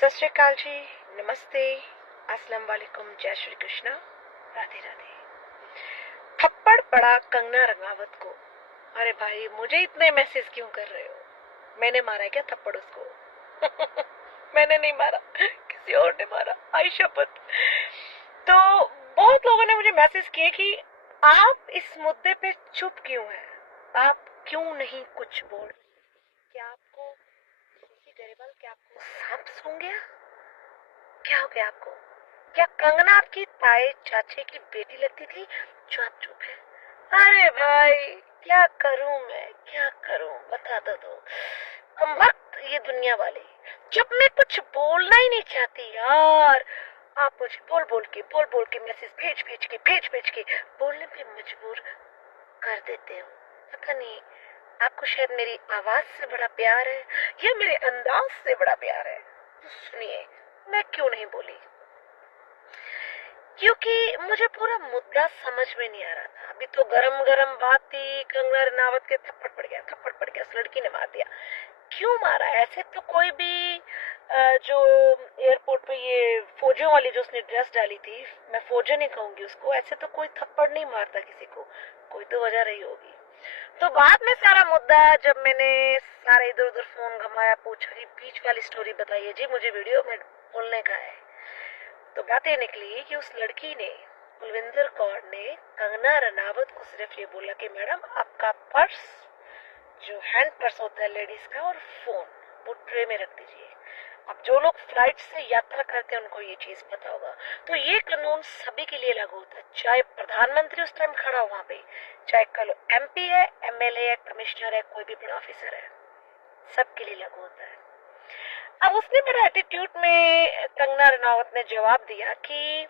सत श्री अकाल जी, नमस्ते, अस्सलाम वालेकुम, जय श्री कृष्णा, राधे राधे। थप्पड़ पड़ा कंगना रनावत को। अरे भाई, मुझे इतने मैसेज क्यों कर रहे हो? मैंने मारा है क्या थप्पड़ उसको? मैंने नहीं मारा, किसी और ने मारा, आई शपथ। तो बहुत लोगों ने मुझे मैसेज किए कि आप इस मुद्दे पे चुप क्यों हैं? आप क्यों नहीं कुछ बोल? क्या आपको किसी गरेवाल, क्या आपको सांप सूंघ गया? क्या हो गया आपको? क्या कंगना आपकी ताए चाचे की बेटी लगती थी जो आप चुप है? अरे भाई, क्या करूं मैं, क्या करूं, बता दो। हम वक्त ये दुनिया वाले, जब मैं कुछ बोलना ही नहीं चाहती यार, आप मुझे बोल बोल के मैसेज भेज भेज के बोलने पे मजबूर कर देते हो। पता नहीं, आपको शायद मेरी आवाज से बड़ा प्यार है या मेरे अंदाज से बड़ा प्यार है। तो सुनिए, मैं क्यों नहीं बोली, क्योंकि मुझे पूरा मुद्दा समझ में नहीं आ रहा था। अभी तो गरम गरम बात थी, कंगना रनावत के थप्पड़ पड़ गया, उस लड़की ने मार दिया। क्यों मारा? ऐसे तो कोई भी जो एयरपोर्ट पे ये फौजियों वाली जो उसने ड्रेस डाली थी, मैं फौजी नहीं कहूंगी उसको, ऐसे तो कोई थप्पड़ नहीं मारता किसी को, कोई तो वजह रही होगी। तो बाद में सारा मुद्दा, जब मैंने सारे इधर उधर फोन घुमाया, पूछा कि बीच वाली स्टोरी बताइए जी, मुझे वीडियो में बोलने का है, तो बात ये निकली कि उस लड़की ने, कुलविंदर कौर ने, कंगना रनावत को सिर्फ ये बोला कि मैडम, आपका पर्स, जो हैंड पर्स होता है लेडीज का, और फोन, वो ट्रे में रख दीजिए। अब जो लोग फ्लाइट से यात्रा करते हैं उनको ये चीज पता होगा। तो ये कानून सभी के लिए लागू होता है, चाहे प्रधानमंत्री उस टाइम खड़ा हो वहां पे, चाहे कल एमपी है, एमएलए है, कमिश्नर है, कोई भी बड़ा ऑफिसर है, सबके लिए लागू होता है। अब उसने मेरा एटीट्यूड में, कंगना रनावत ने जवाब दिया कि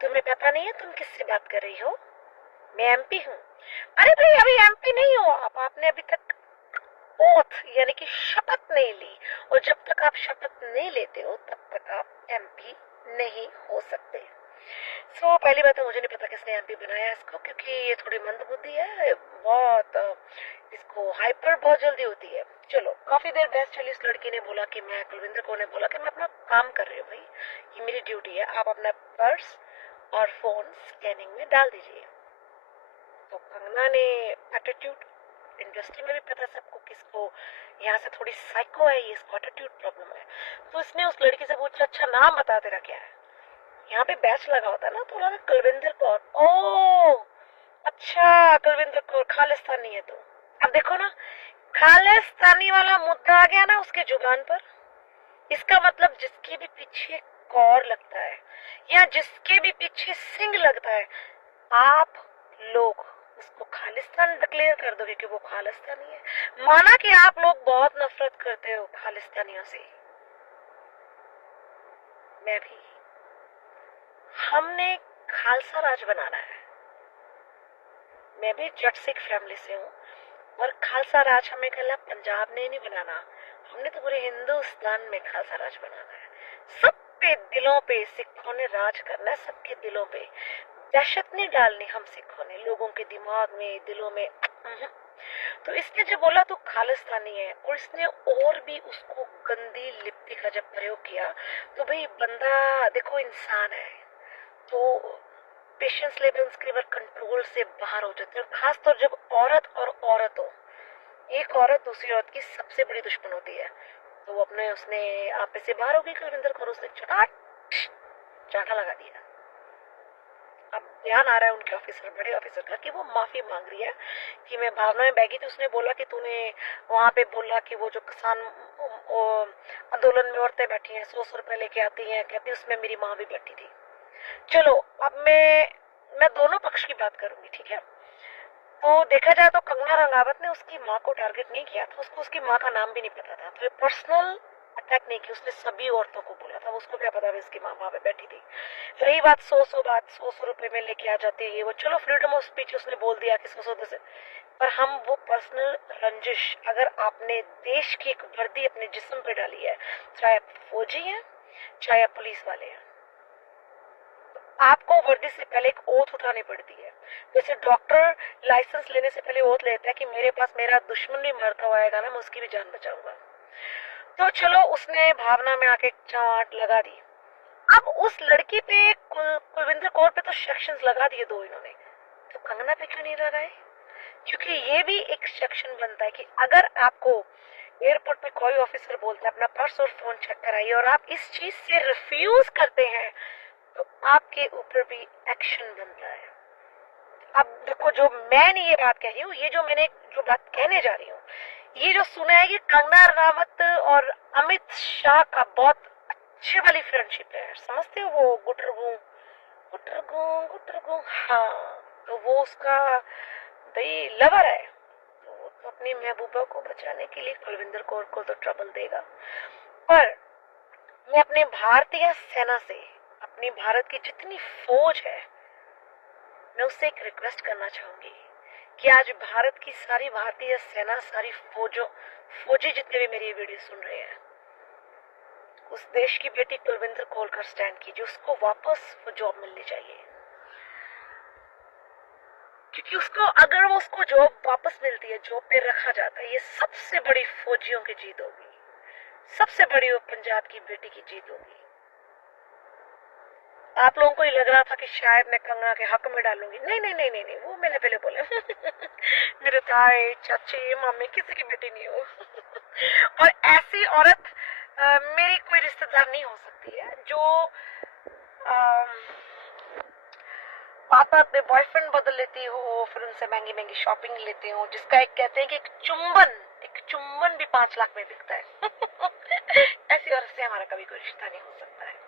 तुम्हें पता नहीं है तुम किससे बात कर रही हो? मैं एमपी हूँ। अरे भाई, अभी एमपी नहीं हो आप, आपने अभी तक ओथ यानी कि शपथ नहीं ली, और जब तक आप शपथ नहीं लेते हो तब तक आप एमपी नहीं हो सकते। पहली बात तो मुझे नहीं पता किसने एमपी बनाया इसको, क्योंकि ये थोड़ी मंदबुद्धि है, बहुत इसको हाइपर बहुत जल्दी होती है। चलो, काफी देर बहस चली। उस लड़की ने बोला कि मैं, कुलविंदर कौर ने बोला कि मैं अपना काम कर रही हूँ भाई, ये मेरी ड्यूटी है, आप अपना पर्स और फोन स्कैनिंग में डाल दीजिए। तो कंगना ने एटीट्यूड, इंडस्ट्री में भी पता सबको किसको यहाँ से थोड़ी साइको है, ये इसको एटीट्यूड प्रॉब्लम है। तो इसने उस लड़की से पूछा, अच्छा नाम बता तेरा क्या है? यहाँ पे बैच लगा होता है ना, तो लगा कुलविंदर कौर। ओ अच्छा, कुलविंदर कौर खालिस्तानी है। तो अब देखो ना, खालिस्तानी वाला मुद्दा आ गया ना उसके जुबान पर। इसका मतलब जिसके भी पीछे कौर लगता है या जिसके भी पीछे सिंह लगता है, आप लोग उसको खालिस्तान डिक्लेयर कर दोगे कि वो खालिस्तानी है। माना कि आप लोग बहुत नफरत करते हो खालिस्तानियों से, मैं भी। हमने खालसा राज बनाना है। मैं भी जट सिख फैमिली से हूँ, और खालसा राज हमें कल पंजाब ने नहीं बनाना, हमने तो पूरे हिंदुस्तान में खालसा राज बनाना है। सबके दिलों पे सिखों ने राज करना है, सबके दिलों पे। दहशत नहीं डालनी हम सिखों ने लोगों के दिमाग में, दिलों में। तो इसने जब बोला तो खालिस्तानी है, और इसने और भी उसको गंदी लिपि का जब प्रयोग किया, तो भाई बंदा देखो इंसान है, तो पेशेंस लेवल्स कई बार कंट्रोल से बाहर हो जाते हैं, खासतौर जब औरत और औरत हो। एक औरत दूसरी औरत की सबसे बड़ी दुश्मन होती है, तो वो अपने, उसने आप से बाहर हो गई कुलविंदर कौर, उसने चाटा लगा दिया। अब ध्यान आ रहा है उनके ऑफिसर, बड़े ऑफिसर का, कि वो माफी मांग रही है कि मैं भावना में बह गई थी। उसने बोला कि तूने वहां पे बोला कि वो जो किसान आंदोलन में औरतें बैठी हैं, 100 रुपए लेके आती हैं, कहती उसमें मेरी माँ भी बैठी थी। चलो, अब मैं दोनों पक्ष की बात करूंगी, ठीक है? तो देखा जाए तो कंगना रनावत ने उसकी माँ को टारगेट नहीं किया था, उसको उसकी माँ का नाम भी नहीं पता था, तो ये पर्सनल अटैक नहीं की, उसने सभी औरतों को बोला था, उसको क्या पता उसकी माँ वहां पे बैठी थी। रही बात 100 रुपए में लेके आ जाती है ये वो, चलो फ्रीडम ऑफ स्पीच, उसने बोल दिया कि 100 पर हम वो पर्सनल रंजिश, अगर आपने देश की एक वर्दी अपने जिस्म पे डाली है, चाहे आप फौजी हैं चाहे आप पुलिस वाले हैं, आपको वर्दी से पहले एक ओथ उठानी पड़ती है। जैसे डॉक्टर लाइसेंस लेने से पहले ओथ लेता है कि मेरे पास मेरा दुश्मन भी मरता हुआ आएगा ना, मैं उसकी भी जान बचाऊंगा। तो चलो उसने भावना में आके चाट लगा दी। अब उस लड़की पे कुलविंदर कौर पे तो सेक्शंस लगा दिए दो इन्होंने, तो कंगना पे क्यों नहीं लगाए? क्योंकि ये भी एक सेक्शन बनता है कि अगर आपको एयरपोर्ट पे कोई ऑफिसर बोलता है अपना पर्स और फोन चेक कराइए और आप इस चीज से रिफ्यूज करते हैं तो आपके ऊपर भी एक्शन बनता है। अब देखो, जो मैं नहीं ये बात कह रही हूँ, ये जो मैंने जो बात कहने जा रही हूँ, ये जो सुना है कि कंगना रनावत और अमित शाह का बहुत अच्छे वाली फ्रेंडशिप है, समझते हो? वो गुटरगू गुटरगू गुटरगू, हाँ, तो वो उसका भाई लवर है, तो वो तो अपनी महबूबा को बचाने के लिए कुलविंदर कौर को तो ट्रबल देगा। पर मैं अपने भारतीय सेना से, अपनी भारत की जितनी फौज है, मैं उससे एक रिक्वेस्ट करना चाहूंगी कि आज भारत की सारी भारतीय सेना, सारी फौजी जितने भी मेरी वीडियो सुन रहे हैं, उस देश की बेटी कुलविंदर कौर का स्टैंड कीजिए, उसको वापस वो जॉब मिलनी चाहिए। क्योंकि अगर वो उसको जॉब वापस मिलती है, जॉब पे रखा जाता है, ये सबसे बड़ी फौजियों की जीत होगी, सबसे बड़ी वो पंजाब की बेटी की जीत होगी। आप लोगों को ही लग रहा था कि शायद मैं कंगना के हक में डालूंगी, नहीं नहीं नहीं नहीं, नहीं, वो मैंने पहले बोला मेरे ताए चाचे मामे किसी की बेटी नहीं हो और ऐसी औरत मेरी कोई रिश्तेदार नहीं हो सकती है जो पापा अपने बॉयफ्रेंड बदल लेती हो, फिर उनसे महंगी महंगी शॉपिंग लेते हो, जिसका एक कहते हैं कि एक चुंबन भी 5 लाख में बिकता है ऐसी औरत से हमारा कभी कोई रिश्ता नहीं हो सकता है।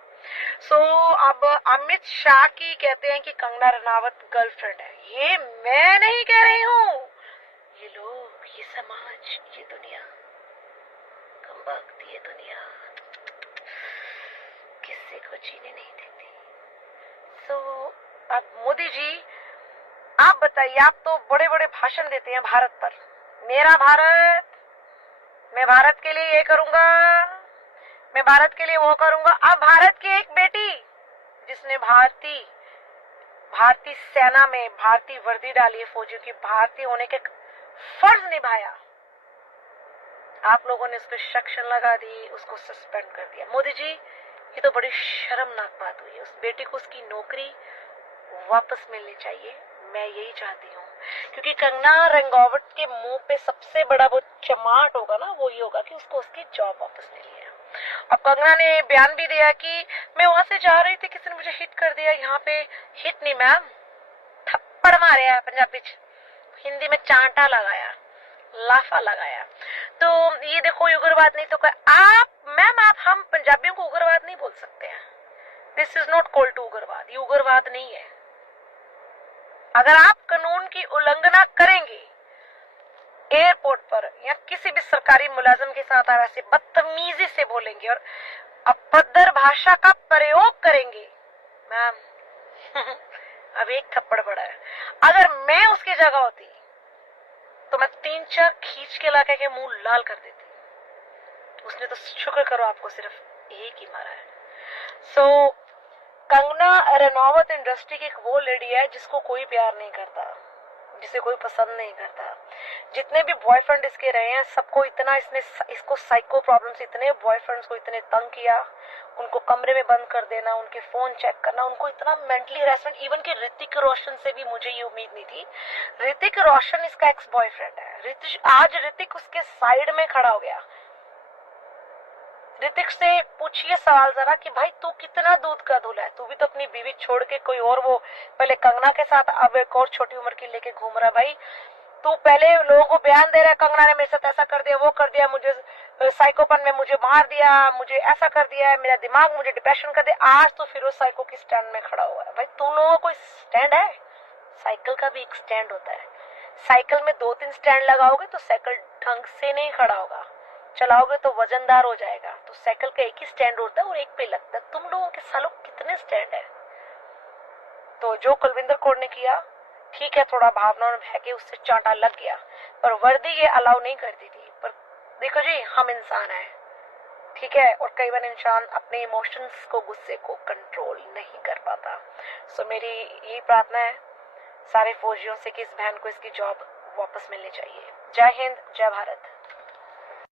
अब अमित शाह की कहते हैं कि कंगना रनावत गर्लफ्रेंड है, ये मैं नहीं कह रही हूँ, ये लोग, ये समाज, ये दुनिया, कम वक्त ये दुनिया किसी को जीने नहीं देती। अब मोदी जी, आप बताइए, आप तो बड़े बड़े भाषण देते हैं भारत पर, मेरा भारत, मैं भारत के लिए ये करूंगा, मैं भारत के लिए वो करूंगा। अब भारत की एक बेटी जिसने भारतीय सेना में भारतीय वर्दी डाली है, फौजियों की, भारतीय होने के फर्ज निभाया, आप लोगों ने उस पर सेक्शन लगा दी, उसको सस्पेंड कर दिया। मोदी जी, ये तो बड़ी शर्मनाक बात हुई है। उस बेटी को उसकी नौकरी वापस मिलनी चाहिए, मैं यही चाहती हूँ, क्योंकि कंगना रंगावत के मुंह पे सबसे बड़ा वो चमाट होगा ना, वो ये होगा कि उसको उसकी जॉब वापस मिली है। अब कंगना ने बयान भी दिया कि मैं वहां से जा रही थी, किसी ने मुझे हिट कर दिया, यहाँ पे हिट नहीं मैम, थप्पड़ मारे है, पंजाबी हिंदी में चांटा लगाया, लाफा लगाया। तो ये देखो, उग्रवाद नहीं तो आप मैम, आप हम पंजाबियों को उग्रवाद नहीं बोल सकते हैं, this is not called to उग्रवाद, ये उग्रवाद नहीं है। अगर आप कानून की उल्लंघना करेंगे एयरपोर्ट पर या किसी भी सरकारी मुलाजिम के साथ आप ऐसे बदतमीजी से बोलेंगे और अपद्दर भाषा का प्रयोग करेंगे, मैम अब एक थप्पड़ पड़ा है। अगर मैं उसकी जगह होती तो मैं 3-4 खींच के लाके के मुंह लाल कर देती। उसने तो शुक्र करो आपको सिर्फ एक ही मारा है। कंगना रनावत इंडस्ट्री की एक वो लेडी है जिसको कोई प्यार नहीं करता, जिसे कोई पसंद नहीं करता। जितने भी बॉयफ्रेंड इसके रहे हैं, सबको इतना इसको साइको प्रॉब्लम से, इतने बॉयफ्रेंड्स को इतने तंग किया, उनको कमरे में बंद कर देना, उनके फोन चेक करना, उनको इतना मेंटली हरासमेंट। इवन कि ऋतिक रोशन से भी मुझे ये उम्मीद नहीं थी। ऋतिक रोशन इसका एक्स बॉयफ्रेंड है। आज ऋतिक उसके साइड में खड़ा हो गया। ऋतिक से पूछिए सवाल जरा कि भाई तू कितना दूध का धुला है, तू भी तो अपनी बीवी छोड़ के कोई और, वो पहले कंगना के साथ, अब एक और छोटी उम्र की लेके घूम रहा। भाई तू पहले लोगों को बयान दे रहा है कंगना ने मेरे साथ ऐसा कर दिया, वो कर दिया, मुझे साइकोपन में मुझे मार दिया, मुझे ऐसा कर दिया है, मेरा दिमाग, मुझे डिप्रेशन कर दिया। आज तो फिर वो साइको की स्टैंड में खड़ा हुआ है। भाई तुम लोगों को स्टैंड है, साइकिल का भी एक स्टैंड होता है। साइकिल में 2-3 स्टैंड लगाओगे तो साइकिल ढंग से नहीं खड़ा होगा, चलाओगे तो वजनदार हो जाएगा। तो साइकिल का एक ही स्टैंड होता है और एक पे लगता है। तुम लोगों के सालों कितने स्टैंड है? तो जो कुलविंदर कौर ने किया, ठीक है, थोड़ा भावना में बह के उससे चांटा लग गया, पर वर्दी ये अलाउ नहीं करती थी। पर देखो जी, हम इंसान हैं, ठीक है, और कई बार इंसान अपने इमोशंस को, गुस्से को कंट्रोल नहीं कर पाता। सो मेरी यही प्रार्थना है सारे फौजियों से कि इस बहन को इसकी जॉब वापस मिलनी चाहिए। जय हिंद, जय भारत।